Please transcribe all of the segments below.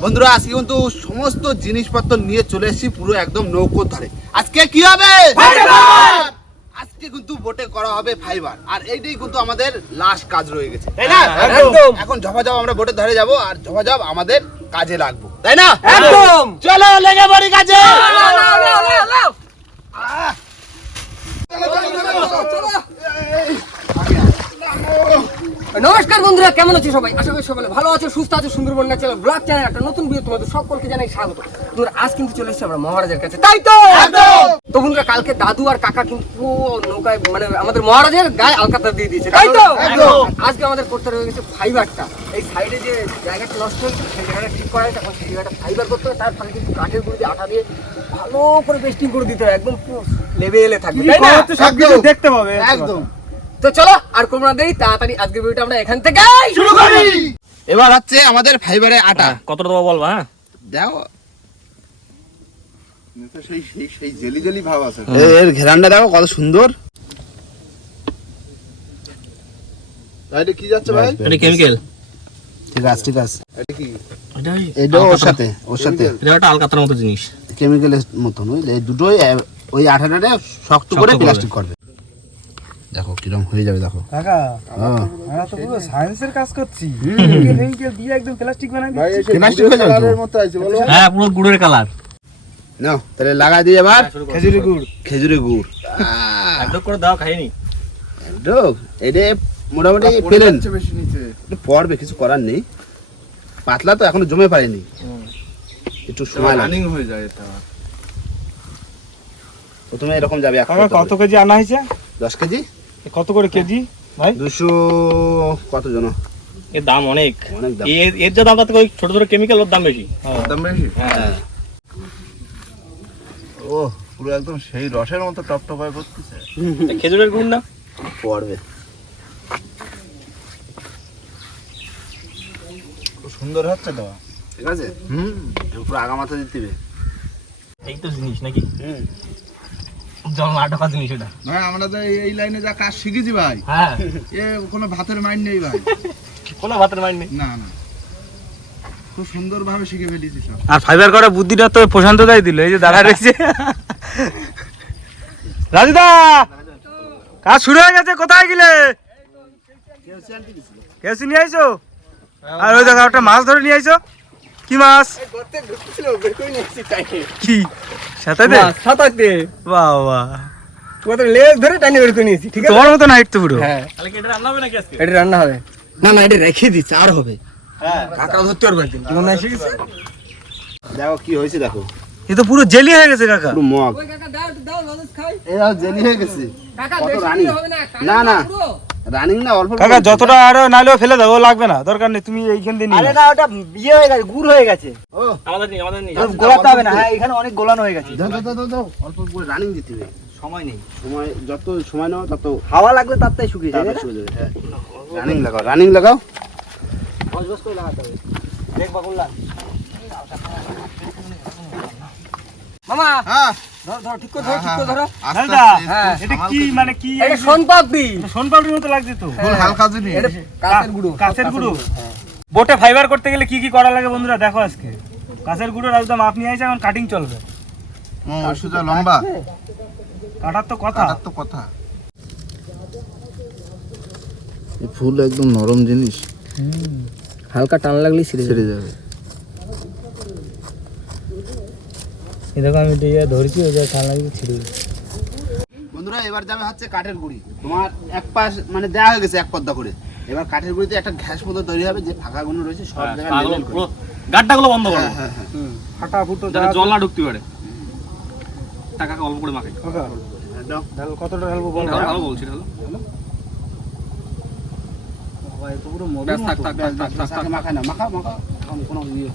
বন্ধুরা আজকে কিন্তু সমস্ত জিনিসপত্র নিয়ে চলে এসেছি পুরো একদম নৌকোর ধারে আজকে কি হবে আজকে কিন্তু বোটে করা হবে ফাইবার আর এইটাই কিন্তু আমাদের লাস্ট কাজ রয়ে গেছে তাই না হ্যাঁ, একদম। এখন ঝপাঝপ আমরা বোটের ধারে যাব আর ঝপাঝপ আমাদের কাজে লাগবো তাই না একদম চলো লেগে পড়ি কাজে নমস্কার বন্ধুরা কেমন আছো সবাই? আশা করি সবাই ভালো আছে সুস্থ আছে সুন্দরবন ন্যাচারাল ব্লগ চ্যানেল একটা নতুন ভিডিও তোমাদের সকলকে জানাই স্বাগত। বন্ধুরা আজ কিন্তু চলে এসেছি আমরা মহারাজের কাছে। তাই তো? তো বন্ধুরা কালকে দাদু আর কাকা কিন্তু পুরো নৌকায় মানে আমাদের মহারাজের গায়ে আলকাতা দিয়ে দিয়েছে তাই তো? আজকে আমাদের করতে রয়ে গেছে ফাইবারটা। এই সাইডে যে জায়গাটা নষ্ট হয়েছে সেই জায়গাটা ঠিক করা হয়েছে এখন সেই জায়গাটা ফাইবার করতে হবে তার ফলে কিন্তু কাঠের গুঁড়ি আঠা দিয়ে ভালো করে পেস্টিং করে দিতে হবে একদম লেভেলে থাকবে না? দেখতে পাবে। একদম। তো চলো আর কোনো না দেরি তাড়াতাড়ি আজকের ভিডিওটা আমরা এখান থেকে শুরু করি! এবার হচ্ছে আমাদের ফাইবারে আটা। কতটা দেবো বলবা হ্যাঁ? দেখো সেই সেই সেই জেলি জেলি ভাব আছে। এর ঘেরানটা দেখো কত সুন্দর। এটা কি যাচ্ছে ভাই? এটা কেমিক্যাল ঠিক আছে ঠিক আছে। এটা কি? এটা এটা ওর সাথে ওর সাথে। এটা একটা আলকাতার মতো জিনিস। কেমিক্যালের মতন দুটোই ওই আঠাটারে শক্ত করে করে। প্লাস্টিক করবে। দেখো কিরম হয়ে যাবে দেখো। কাকা হ্যাঁ। আমরা তো পুরো সায়েন্সের কাজ করছি। কেমিক্যাল দিয়ে একদম প্লাস্টিক বানাই দিচ্ছি এই হয়ে যাবে মতো আছে বলো। হ্যাঁ পুরো গুড়ের কালার নাও তাহলে দিয়ে এবার। খেজুরি গুড় খেজুরের গুড়। একদম করে দাও খাইনি। এটা মোটামুটি একটু পড়বে কিছু করার নেই। পাতলা তো এখনও জমে পারেনি। একটু সময় রানিং হয়ে যায় এটা। প্রথমে এরকম যাবে কত কেজি আনা হয়েছে? দশ কেজি? কত করে কেজি ভাই? দুশো কত জন? এর দাম অনেক। অনেক দাম। এর এর যা দাম তাতে ওই ছোট ছোট কেমিক্যাল ওর দাম বেশি। দাম বেশি? হ্যাঁ। ও পুরো একদম সেই রসের মতো টপ টপায় করতেছে খেজুরের গুড় না? পড়বে। খুব সুন্দর হচ্ছে তো। ঠিক আছে? হুম। পুরো আগা মাথা দিতে এই তো জিনিস নাকি? হুম। জল না জিনিস এটা ভাই আমরা যে এই- লাইনে যা কাজ শিখেছি ভাই হ্যাঁ। এ কোনো ভাতের মাইন্ড নেই ভাই। কোনো ভাতের মাইন নেই। না না। খুব সুন্দর ভাবে শিখে ফেলেছি সব। আর ফাইবার করা বুদ্ধিটা তো প্রশান্ত দাই দিল এই যে দাঁড়া রয়েছে। রাজুদা কাজ শুরু হয়ে গেছে কোথায় গেলে? কেসি নিয়ে আইছো? আর ওই দেখো একটা মাছ ধরে নিয়ে আইছো? কি মাছ? কি? সাতাতে বাহ বাহ তোমাদের লেজ ধরে টানি বের করে নিয়েছি ঠিক আছে? তোমার মতো হাইট তো পুরো। হ্যাঁ। তাহলে কি এটা রান্না হবে নাকি আজকে? এটা রান্না হবে। না না এটা রেখে দিচ্ছে আর হবে। হ্যাঁ। কাকা ধরতে পারবে একদিন। কেমন এসে গেছে? দেখো কি হয়েছে দেখো। এ তো পুরো জেলি হয়ে গেছে কাকা। পুরো মগ। ওই কাকা দাও দাও লজেস খাই। এই জেলি হয়ে গেছে। কাকা বেশি হবে না না, না। রানিং না অল্প কাকা যতটা আরও নাইলেও ফেলে দাও ও লাগবে না। দরকার নেই তুমি এইখান দিয়ে নিয়ে নাও। ওটা ইয়ে হয়ে গেছে গুড় হয়ে গেছে। ও। আমাদের নেই আমাদের নেই। গোলাতে হবে না হ্যাঁ এখানে অনেক গোলানো হয়ে গেছে। দাও দাও দাও, দাও। দাও অল্প করে রানিং দিতে হবে। সময় নেই। সময় যত সময় নাও তত হাওয়া লাগবে তার তাই শুকিয়ে যাবে রানিং লাগাও রানিং লাগাও। বস বস করে লাগাতে হবে। দেখ বাকুল্লা মামা। হ্যাঁ। ধর ধর ঠিক করে ধরো ঠিক করে ধরো। আস্তে রাজুদা, আস্তে, হ্যাঁ। এটা কি মানে কি এটা সোনপাপড়ি। সোনপাপড়ির মতো লাগছে তো। ফুল হালকা জিনিস এটা কাঁচের গুঁড়ো কাঁচের গুঁড়ো? বোটে ফাইবার করতে গেলে কি কি করা লাগে বন্ধুরা? দেখো আজকে। কাঁচের গুঁড়ো রাজদা মাপ নিয়ে আসে এখন কাটিং চলবে। সোজা লম্বা। কাটার তো কথা। তো কথা। ফুল একদম নরম জিনিস। হালকা টান লাগলেই ছেড়ে যাবে। এই আমি দিয়ে ধরছি ওই যে খাল লাগিয়ে ছিঁড়ে বন্ধুরা এবার যাবে হচ্ছে কাঠের গুঁড়ি। তোমার এক পাশ মানে দেওয়া হয়ে গেছে এক পদ্মা করে। এবার কাঠের গুঁড়িতে একটা ঘ্যাস মতো তৈরি হবে যে ফাঁকা গুলো রয়েছে সব জায়গায় পাগল level করে। গাড্ডাগুলো বন্ধ করো। হ্যাঁ হ্যাঁ হ্যাঁ। ফাটা ফুটো যাতে জল না ঢুকতে পারে। টাকা অল্প করে মাখাই ঢাল কতটা ঢালবো বল? বলছি থাক থাক থাক থাক না মাখা মাখা এখন কোনো ইয়ে।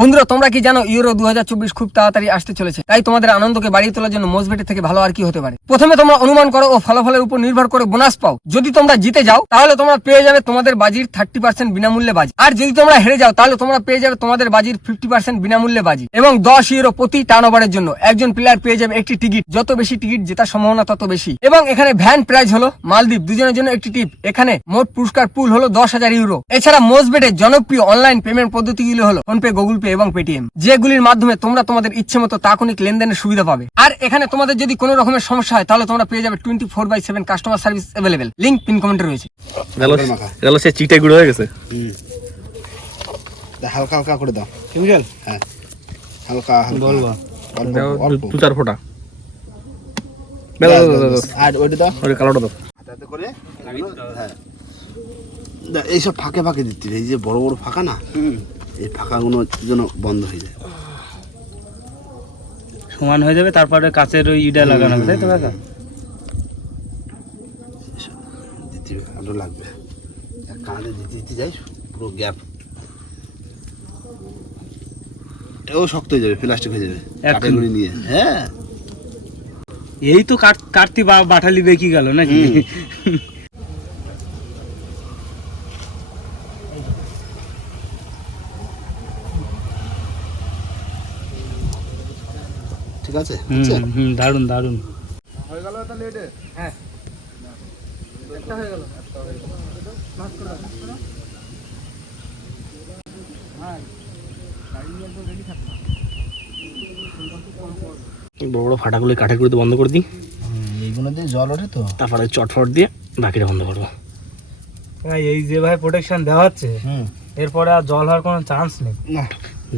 বন্ধুরা, তোমরা কি জানো ইউরো দু হাজার চব্বিশ খুব তাড়াতাড়ি আসতে চলেছে? তাই তোমাদের আনন্দকে বাড়িয়ে তোলার জন্য মোজবেটের থেকে ভালো আর কি হতে পারে? প্রথমে তোমরা অনুমান করো ও ফলাফলের উপর নির্ভর করে বোনাস পাও। যদি তোমরা জিতে যাও, তাহলে তোমরা পেয়ে যাবে তোমাদের বাজির থার্টি পার্সেন্ট বিনামূল্যে বাজি। আর যদি তোমরা হেরে যাও, তাহলে তোমরা পেয়ে যাবে তোমাদের বাজির ফিফটি পার্সেন্ট বিনামূল্যে বাজি। এবং দশ ইউরো প্রতি টার্ন ওভারের জন্য একজন প্লেয়ার পেয়ে যাবে একটি টিকিট। যত বেশি টিকিট জেতার সম্ভাবনা, তত বেশি। এবং এখানে ভ্যান প্রাইজ হলো মালদ্বীপ। দুজনের জন্য একটি টিপ। এখানে মোট পুরস্কার পুল হলো দশ হাজার ইউরো। এছাড়া মোজবেটের জনপ্রিয় অনলাইন পেমেন্ট পদ্ধতিগুলি হলো ফোনপে, গুগল পে এবং পেটিএম। যেগুলির মাধ্যমে তোমরা তোমাদের ইচ্ছে মতো তাৎক্ষণিক লেনদেনের সুবিধা পাবে। আর এখানে তোমাদের যদি কোনো রকমের সমস্যা হয় তাহলে তোমরা পেয়ে যাবে twenty four by seven customer service available link pin কমেন্টে রয়েছে। সে চিটে গুঁড়ো হয়ে গেছে। হালকা হালকা করে দাও। কেমিক্যাল হ্যাঁ। হালকা হালকা। দু চার ফোঁটা। দাও, দাও, দাও। আর ওইটা দাও। ওই কালোটা দাও। হাতে করে হ্যাঁ। এইসব ফাঁকে ফাঁকে দিতে এই যে বড় বড় ফাঁকা না? এই ফাঁকাগুলো যেন বন্ধ হয়ে যায়। সমান হয়ে যাবে তারপরে কাছের ওই ইটা লাগানো হবে তাই তো কাকা? দিতে আরও লাগবে। কাঁধে দিতে দিতে যাই পুরো গ্যাপ। এও শক্ত হয়ে যাবে প্লাস্টিক হয়ে যাবে এক কাঠের গুঁড়ি নিয়ে। হ্যাঁ। এই তো কাট- কাটতি বা বাঠালি বেঁকি গেল নাকি? হুম। ঠিক আছে? হুম হচ্ছে? হুম দারুণ দারুণ বড় বড় ফাটাগুলো কাঠের গুঁড়োতে বন্ধ করে দিই। এইগুলো দিয়ে জল ওঠে তো। তারপরে চটফট দিয়ে বাকিটা বন্ধ করব। এই যে ভাই প্রোটেকশন দেওয়া হচ্ছে হুম। এরপরে আর জল হওয়ার কোনো চান্স নেই। না।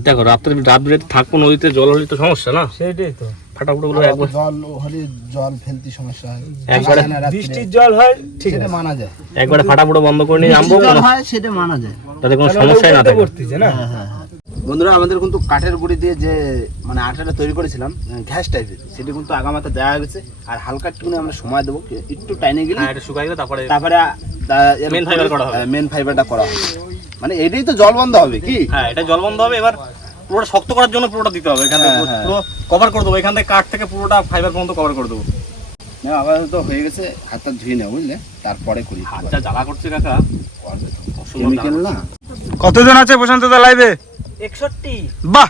দেখো রাত্রে রাত বিরাতে থাকব নদীতে জল হলে তো সমস্যা না? সেটাই তো। ফাটাফুটোগুলো একবার জল হলে জল ফেলতে সমস্যা হয়। একবারে। বৃষ্টির জল হয় ঠিক সেটা মানা যায়। একবারে ফাটাফুটো বন্ধ করে নিয়ে নামবো জল হয় সেটা মানা যায়। তাতে কোনো সমস্যাই না থাকে। করতেছে না? বন্ধুরা আমাদের কিন্তু কাঠের গুঁড়ি দিয়ে যে মানে আটাটা তৈরি করেছিলাম ঘ্যাস টাইপের সেটা কিন্তু আগামাতে দেওয়া হয়ে গেছে। আর হালকা একটু আমরা সময় দেবো একটু টাইনে গেলে হ্যাঁ শুকাই গেলে তারপরে তারপরে। মেন ফাইবারটা করা হবে। মানে এটাই তো জল বন্ধ হবে কি? হ্যাঁ এটা জল বন্ধ হবে এবার পুরোটা শক্ত করার জন্য পুরোটা দিতে হবে এখান থেকে হ্যাঁ, পুরো- হ্যাঁ। কভার করে দেবো এখান থেকে কাঠ থেকে পুরোটা ফাইবার পর্যন্ত কভার করে দেবো। না আপাতত হয়ে গেছে হাতটা ধুয়ে নেওয়া বুঝলে? তারপরে করি। হাতটা জ্বালা করছে কাকা কেমিক্যাল না? কতজন আছে প্রশান্ত দা লাইভে একষট্টি। বাহ!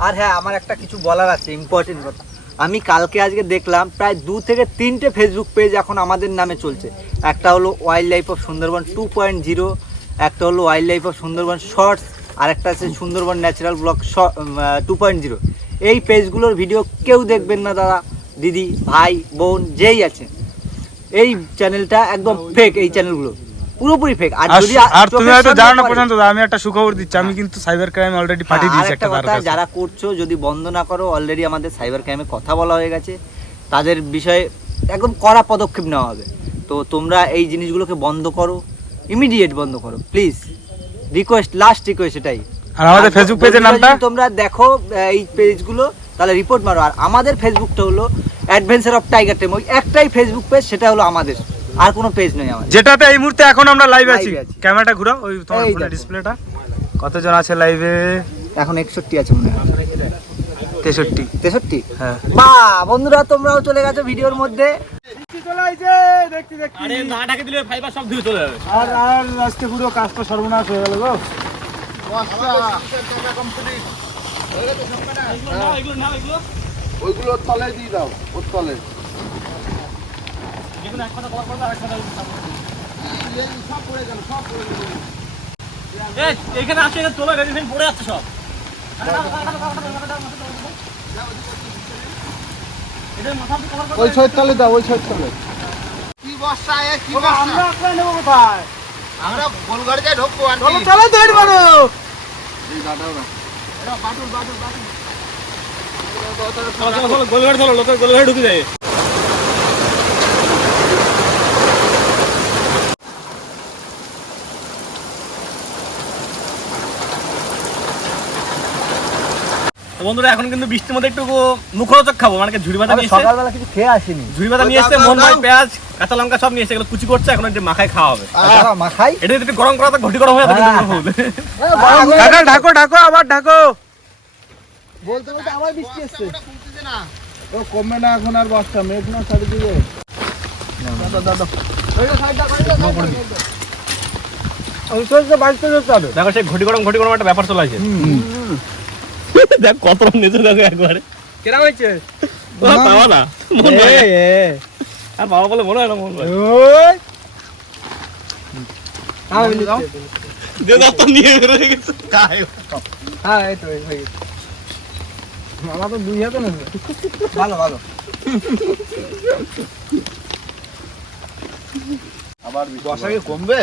আর হ্যাঁ আমার একটা কিছু বলার আছে ইম্পর্টেন্ট কথা। আমি কালকে আজকে দেখলাম প্রায় দু থেকে তিনটে ফেসবুক পেজ এখন আমাদের নামে চলছে। একটা হলো wild life of Sundarban two point zero একটা হলো wild life of Sundarban shorts আর একটা আছে Sundarban natural blog two point zero এই পেজগুলোর ভিডিও কেউ দেখবেন না দাদা দিদি ভাই বোন যেই আছে এই চ্যানেলটা একদম ফেক এই চ্যানেলগুলো পুরোপুরি ফেক আর যদি আর তুমি হয়তো জানো না দা আমি একটা সুখবর দিচ্ছি। আমি কিন্তু সাইবার ক্রাইম অলরেডি পাঠিয়ে হ্যাঁ, দিয়েছি একটা কথা যারা করছ যদি বন্ধ না করো অলরেডি আমাদের সাইবার ক্রাইমে কথা বলা হয়ে গেছে। তাদের বিষয়ে একদম কড়া পদক্ষেপ নেওয়া হবে। তো তোমরা এই জিনিসগুলোকে বন্ধ করো। ইমিডিয়েট বন্ধ করো প্লিজ রিকোয়েস্ট লাস্ট রিকোয়েস্ট এটাই। আর আমাদের ফেসবুক পেজের নামটা? তোমরা দেখো এই পেজগুলো তাহলে রিপোর্ট মারো। আর আমাদের ফেসবুকটা হলো অ্যাডভেঞ্চার অফ টাইগার টেম ওই একটাই ফেসবুক পেজ সেটা হলো আমাদের। আর কোনো পেজ নেই আমাদের। যেটাতে এই মুহূর্তে এখন আমরা লাইভ আছি। ক্যামেরাটা ঘুরাও ওই তোমার ফোনের ডিসপ্লেটা কতজন আছে লাইভে এখন একষট্টি আছে মনে হয়। তেষট্টি। তেষট্টি? হ্যাঁ। বা বন্ধুরা তোমরাও চলে গেছো ভিডিওর মধ্যে। আরে না ঢাকে দিলে ফাইবার সব ধুয়ে চলে যাবে। আর আর আজকে পুরো কাজটা সর্বনাশ হয়ে গেল গো। ওইগুলো তলে দিয়ে দাও ওর তলে। এখানে আসে এখানে চলে গেছে পড়ে যাচ্ছে সব। ওই ছয় তালে দাও ওই ছয় তালে কি বর্ষা এ কি বর্ষা? আমরা আপনারা নেব কোথায়? আমরা গোলঘরে যাই ঢুকবো আর চলো চলো দেড় হেড এই দাদাও না। এটা বাটুল বাটুল বাটুল চলো চলো গোলঘাট চলো লোকের গোলঘাট ঢুকে যায়। তো বন্ধুরা এখন কিন্তু বৃষ্টির মধ্যে একটু মুখরোচক খাব। মানে ঝুড়ি ভাজা নিয়ে সকালবেলা কিছু খেয়ে আসিনি। ঝুড়ি ভাজা নিয়ে এসছে মন ভাই পেঁয়াজ কাঁচা লঙ্কা সব নিয়ে এসে এগুলো কুচি করছে এখন একটু মাখায় খাওয়া হবে। দাঁড়াও, মা খাই এটা যদি একটু গরম করা তো ঘটি গরম হয়ে যাবে কিন্তু কাকা ঢাকো ঢাকো আবার ঢাকো। বলতে বলতে আমার বৃষ্টি এসছে। ও কমবে না এখন আর বস্তা মেঘ না যেতে হবে। দেখো সেই ঘটি গরম ঘটি গরম একটা ব্যাপার চলে আসে। দেখ কত নিচে দেখো একবারে। কেরাম হয়েছে? পাওয়া না। মন আর বাবা বলে মনে হয় না মন ভাই হ্যাঁ ওই নিয়ে বেরোয় গেছে। হ্যাঁ এই তো হয়ে গেছে। মামা তো দুই হাতে নেবে। ভালো ভালো। বর্ষা কি কমবে?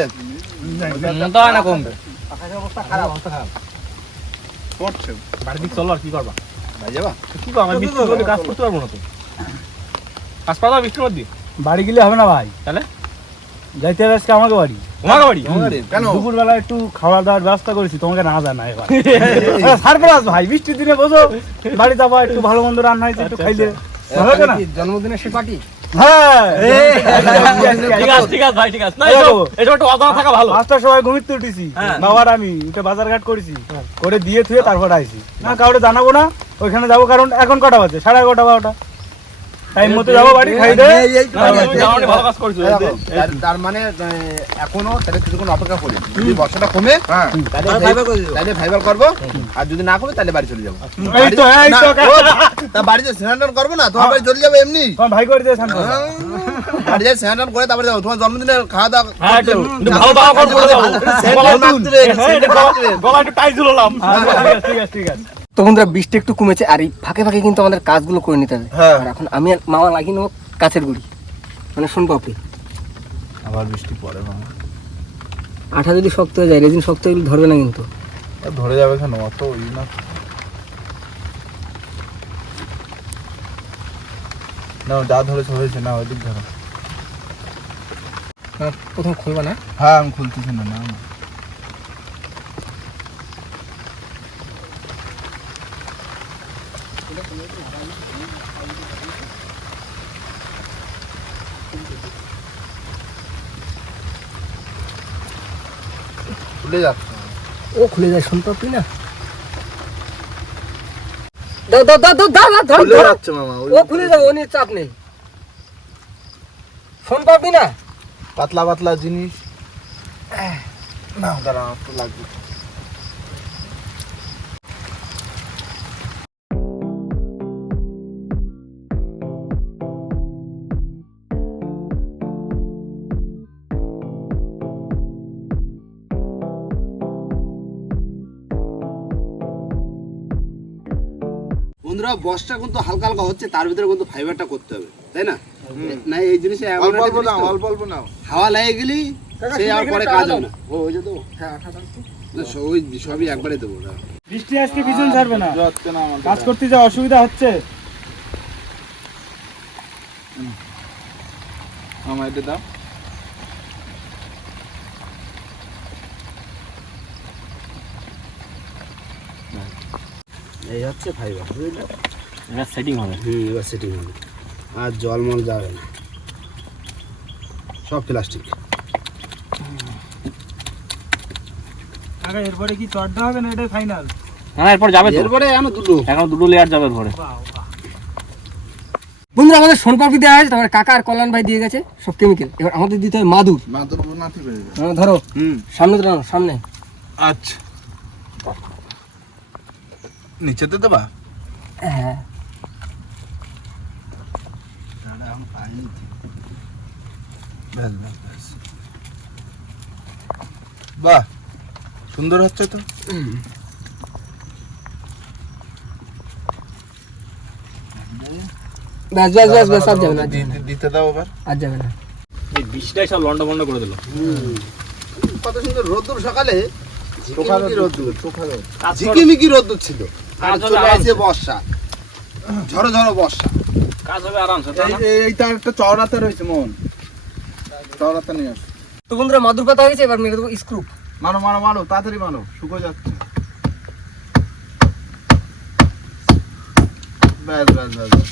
না কমবে। আকাশের অবস্থা খারাপ অবস্থা খারাপ। পড়ছে বাড়ির দিক চলো আর কি করবা? ভাই যাবা? কি করবা? আমি মধ্যে কাজ করতে পারব না তো। কাজ পাবা বৃষ্টির মধ্যে বাড়ি গেলে হবে না ভাই। তাহলে? যাইতে হবে আজকে আমাকে বাড়ি। তোমাকে বাড়ি? কেন? দুপুরবেলা একটু খাওয়া দাওয়ার ব্যবস্থা করেছি তোমাকে না যায় না এবার সারপ্রাইজ ভাই বৃষ্টির দিনে বোঝো বাড়ি যাবা একটু ভালো মন্দ রান্না হয়েছে একটু খাইলে। হবে জন্মদিনের সে পার্টি হ্যাঁ না হ্যাঁ। করে দিয়ে থুয়ে তারপর আইছি। না কাউকে জানাব না ওইখানে যাব কারণ এখন কটা বাজে? সাড়ে এগারোটা বারোটা। টাইম মতো যাব বাড়ি খাই দে। ভালো কাজ করছ তার- মানে এখনও তাহলে কিছুক্ষণ অপেক্ষা করি যদি বর্ষাটা কমে হ্যাঁ। তাহলে ভাইবার করব। আর যদি না কমে তাহলে বাড়ি চলে যাব। এই তো এই না, তো ও, তা বাড়িতে স্নান টান করব না তোমার বাড়ি চলে যাব এমনি। ভাই করে দিয়ে বাড়ি যাই স্নান করে তারপরে যাব। তোমার জন্মদিনের খাওয়া দাওয়া হ্যাঁ, ভালো দাওয়া করে চলে যাব। গলায় মাত্রে, হ্যাঁ, এটা গলা- একটু টাই আছে ঠিক আছে ঠিক আছে। তো বন্ধুরা বৃষ্টি একটু কমেছে আর এই ফাঁকে ফাঁকে কিন্তু আমাদের কাজগুলো করে নিতে হবে। হ্যাঁ। আর এখন আমি আর মামা লাগিয়ে নেব কাছের গুড়ি। মানে শুনব আপনি। আবার বৃষ্টি পড়ে মামা। আঠা যদি শক্ত হয়ে যায় রেজিন শক্ত হলে ধরবে না কিন্তু। ধরে যাবে কেন? অত ই না। না যা ধরেছে হয়েছে না ওই ওইদিক ধরো। হ্যাঁ, প্রথম খুলবা না? হ্যাঁ আমি খুলতেছি না না না। খুলে যাচ্ছে ও খুলে যায় শুনতে পাবি না? দাও দাও দাও দাও দাও ধর খুলে যাচ্ছে মামা ও খুলে যাবে ও নিয়ে চাপ নেই। ফোন পাবি না? পাতলা পাতলা জিনিস। না দাঁড়া তো লাগবে বন্ধুরা বর্ষা কিন্তু হালকা হালকা হচ্ছে তার ভিতরে কিন্তু ফাইবারটা করতে হবে তাই না? না এই জিনিসে এমন অল্প অল্প তো, অল্প অল্প নাও। হাওয়া লাগে গেলি সে আর পরে কাজ হবে না। ও ওই যে তো। হ্যাঁ আঠা দাও তো। না, স- ওই সবই একবারে দেবো ওটা বৃষ্টি আজকে পিছন ছাড়বে না। যাচ্ছে না আমাদের কাজ করতে যা অসুবিধা হচ্ছে। আমার এটা দাও। এই হচ্ছে ফাইবার বুঝলে? এটা সেটিং হবে। হুম এবার সেটিং হবে। আর জল মল যাবে না। সব প্লাস্টিক আগে এরপরে কি হবে না এটাই ফাইনাল না এরপর যাবে তো। এরপরে এখনও দুটো। এখন দুটো লেয়ার যাবে পরে বন্ধুরা আমাদের দেওয়া হয়েছে তারপরে কাকা আর কল্যাণ ভাই দিয়ে গেছে সব কেমিক্যাল এবার আমাদের দিতে হবে মাদুর। মাদুর হ্যাঁ, ধরো। হুম। সামনে দাঁড়ানো সামনে। আচ্ছা। নিচেতে দেবা? হ্যাঁ। ব্যাস ব্যাস ব্যাস। বাহ সুন্দর হচ্ছে তো। ব্যাস ব্যাস ব্যাস ব্যাস আর যাবে না আর যাবে না। দি- দিতে দাও এবার আর যাবে না। এই বৃষ্টিটাই সব লন্ডা বন্ড করে দিল। কত সুন্দর রোদ্দুর সকালে ঝিকিমিকি রোদ্দুর কাজ কর- ঝিকিমিকি রোদ্দুর ছিল। আর চলে আসে বর্ষা। ঝড়ো ঝড়ো বর্ষা। কাজ হবে আরামসে এই- একটা চওড়াতে রয়েছে মন। চওড়াতে নিয়ে আস। তো বন্ধুরা মাদুর পাতা হয়ে গেছে এবার মেরে দেবো স্ক্রু। মানো মানো মানো তাড়াতাড়ি মানো শুকো যাচ্ছে। ব্যাস ব্যাস ব্যাস ব্যাস।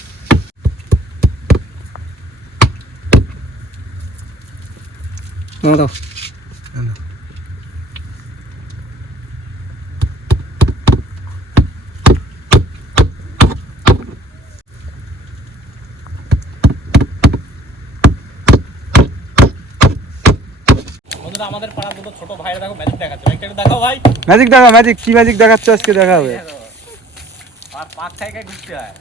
বন্ধুরা আমাদের পাড়ার দুটো ছোট ভাইরা দেখো ম্যাজিক দেখাচ্ছে। ভাই একটু দেখাও ভাই। ম্যাজিক দেখা ম্যাজিক কি ম্যাজিক দেখাচ্ছ আজকে দেখাবে? আর পাক খাই খাই ঘুরতে হয়।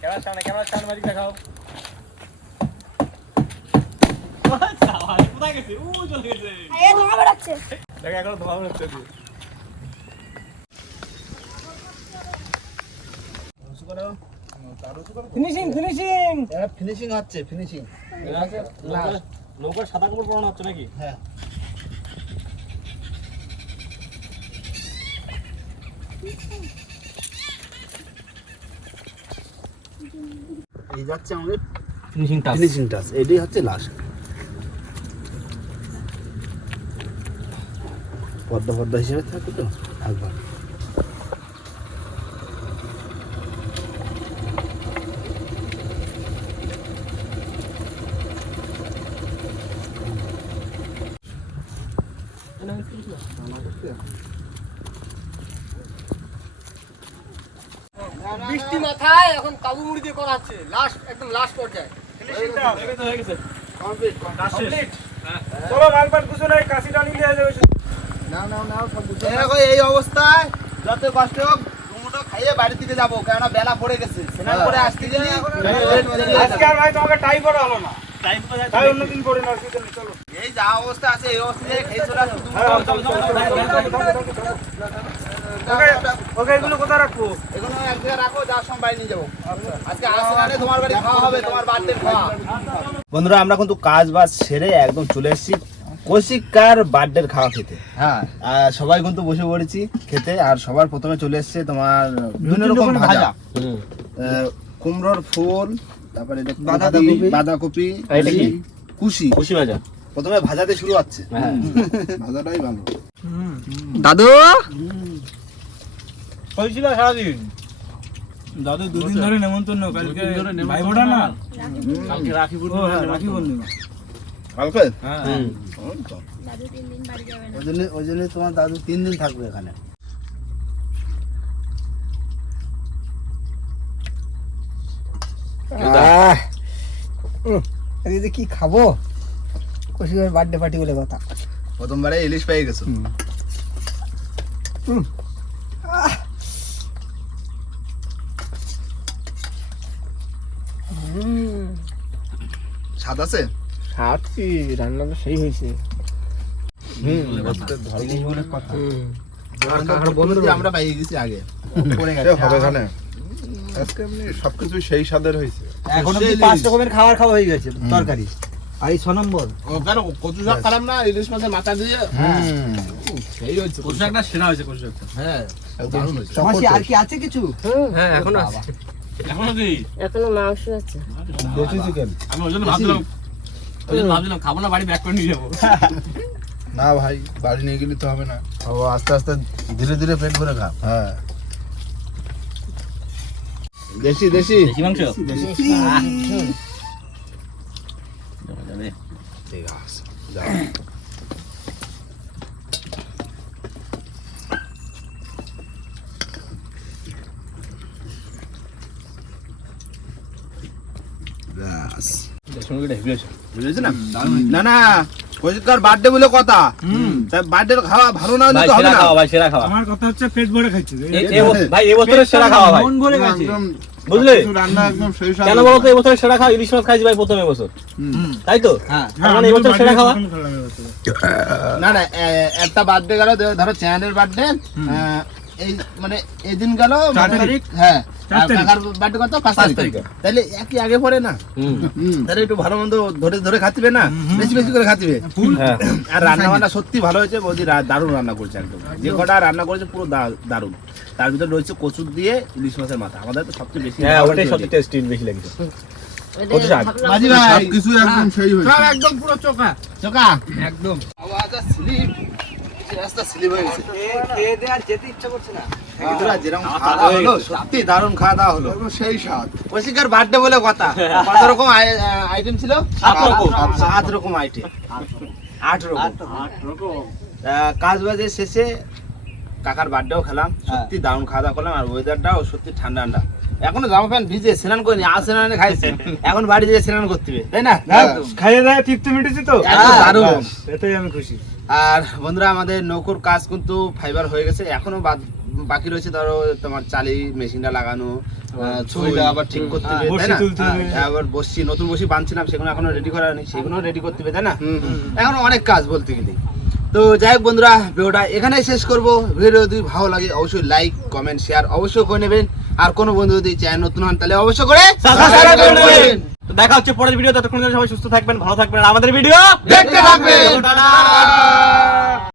ক্যামেরার সামনে ক্যামেরার সামনে ম্যাজিক দেখাও। কোথায় গেছে? ও চলে দেখো এখনও ধোয়া বেরোচ্ছে। ফিনিশিং ফিনিশিং ফিনিশিং হচ্ছে ফিনিশিং নৌকার সাদা কাপড় পরানো হচ্ছে নাকি? হ্যাঁ। এই যাচ্ছে আমাদের ফিনিশিং টাচ ফিনিশিং টাচ এটাই হচ্ছে লাস্ট পদ্মা পদ্মা হিসেবে থাকবে তো? একবার। বৃষ্টি মাথায় এখন কাবু মুড়ি দিয়ে করা হচ্ছে লাস্ট একদম লাস্ট পর্যায়ে চলো মালপাট গুছো নাই কাশি টানি দিয়ে যাবে দেখো এই অবস্থায় যত কষ্ট হোক দুমুটো খাইয়ে বাড়ির দিকে যাব কেননা বেলা পড়ে গেছে স্নান করে আসতে গেলে আজকে আর ভাই তোমাকে টাই করা হলো না এই যা অবস্থা আছে এই অবস্থা খেয়ে চলে আসো বন্ধুরা আমরা কিন্তু কাজ বাজ সেরে একদম চলে এসেছি কৌশিকার বার্থডের খাওয়া খেতে। হ্যাঁ। আর সবাই কিন্তু বসে পড়েছি খেতে আর সবার প্রথমে চলে এসছে তোমার বিভিন্ন রকম ভাজা। কুমড়োর ফুল তারপরে বাঁধাকপি। বাঁধাকপি কুশি। কুশি। ভাজা। প্রথমে ভাজাতে শুরু হচ্ছে। হ্যাঁ। ভাজাটাই ভালো। দাদু? হয়েছিল সারাদিন। দাদু দুদিন ধরে নেমন্তন্ন কালকে ভাই ফোটা না? কালকে রাখি ও হ্যাঁ রাখি পূর্ণিমা। কালকে? হ্যাঁ। ওই তো। দাদু তিন দিন বাড়ি যাবে না। ওই জন্য ওই জন্য তোমার দাদু তিন দিন থাকবে এখানে। আজকে কি খাব? কৌশিকের বার্থডে পার্টি বলে কথা। প্রথমবারে ইলিশ পেয়ে গেছো। স্বাদ আছে? স্বাদ কি? রান্না তো সেই হয়েছে। আমরা পাই গেছি। আগে হবে এখানে। আজকে এমনি সবকিছু সেই স্বাদের হয়েছে। এখন পাঁচ রকমের খাবার খাওয়া হয়ে গেছে তরকারি। আর এই ছ নম্বর। ও কচু শাক খালাম না? ইলিশ মাছের মাথা দিয়ে? সেই কচু সেরা হয়েছে কচু হ্যাঁ আর কি আছে কিছু? হ্যাঁ এখনও আছে। এখনও মাংস আছে। দেশি চিকেন আমি ওই জন্য ভাবছিলাম ওই জন্য ভাবছিলাম খাব না বাড়ি ব্যাক করে নিয়ে যাব। না ভাই বাড়ি নিয়ে গেলে তো হবে না। ও আস্তে আস্তে ধীরে ধীরে পেট ভরে খা। হ্যাঁ। দেশি দেশি। দেশি মাংস? ঠিক আছে ব্যাস। না না না কৌশিকার বার্থডে বলে কথা। তাই বার্থডে খাওয়া ভালো না হলে তো হবে না। ভাই সেরা খাওয়া। আমার কথা হচ্ছে পেট ভরে খাচ্ছি এ- এ বছর- সেরা খাওয়া ভাই। মন ভরে গেছে বুঝলে? রান্না একদম সেই স্বাদ কেন বলতো এবছরের সেরা খাওয়া ইলিশ মাছ খাইছি ভাই প্রথম এবছর তাই তো? হ্যাঁ। তার মানে সেরা খাওয়া। না না একটা বার্থডে গেল ধরো চ্যানের বার্থডে এই মানে এই দিন গেল তারিখ? হ্যাঁ। তাহলে একই আগে পড়ে না? তাহলে একটু ভালো মন্দ ধরে ধরে খাতিবে না? বেশি বেশি করে খাতিবে। হ্যাঁ। আর রান্না বান্না সত্যি ভালো হয়েছে বৌদি দারুণ রান্না করেছে একদম। যে কটা রান্না করেছে পুরো দারুণ। তার ভিতরে রয়েছে কচুর দিয়ে ইলিশ মাছের মাথা। আমাদের তো সবচেয়ে বেশি হ্যাঁ ওটাই সবচেয়ে টেস্টি বেশি লেগেছে। সবকিছু একদম সেই হয়েছে। একদম পুরো চোখা। চোকা একদম। আওয়াজ আর স্লিপ। রাস্তা স্লিপ হয়ে গেছে। খেয়ে দিয়ে আর যেতে ইচ্ছা করছে না। যেরকম খাওয়া দাওয়া হলো সত্যি দারুণ খাওয়া দাওয়া হলো। সেই স্বাদ। কৌশিকার বার্থডে বলে কথা। কত রকম আইটেম ছিল? সাত রকম। সাত রকম। আইটেম আট রকম। কাজ বাজে শেষে কাকার বার্থডেও খেলাম। সত্যি দারুণ খাওয়া দাওয়া করলাম। আর ওয়েদারটাও সত্যি ঠান্ডা ঠান্ডা। এখনও জামা প্যান্ট ভিজে স্নান করিনি। আর স্নানে খাইছি। এখন বাড়ি যেয়ে স্নান করতে হবে। তাই না? খাইয়ে দেয় তৃপ্তি মিটেছি তো। দারুণ। এতেই আমি খুশি। আর বন্ধুরা আমাদের নৌকোর কাজ কিন্তু ফাইবার হয়ে গেছে। এখনও বাদ- বাকি রয়েছে ধরো তোমার চালি মেশিনটা লাগানো ছুরিটা আবার ঠিক করতে হবে তাই না? আবার বসছি নতুন বসি বাঁধছিলাম সেগুলো এখনও রেডি করা নেই সেগুলো রেডি করতে হবে তাই না? এখনও অনেক কাজ বলতে গেলে। তো যাই হোক বন্ধুরা ভিডিওটা এখানেই শেষ করব। ভিডিও যদি ভালো লাগে অবশ্যই লাইক কমেন্ট শেয়ার অবশ্যই করে নেবেন। আর কোনো বন্ধু যদি চ্যানেল নতুন হন তাহলে অবশ্যই করে। তো দেখা হচ্ছে পরের ভিডিও ততক্ষণ সবাই সুস্থ থাকবেন ভালো থাকবেন আমাদের ভিডিও দেখতে থাকবেন।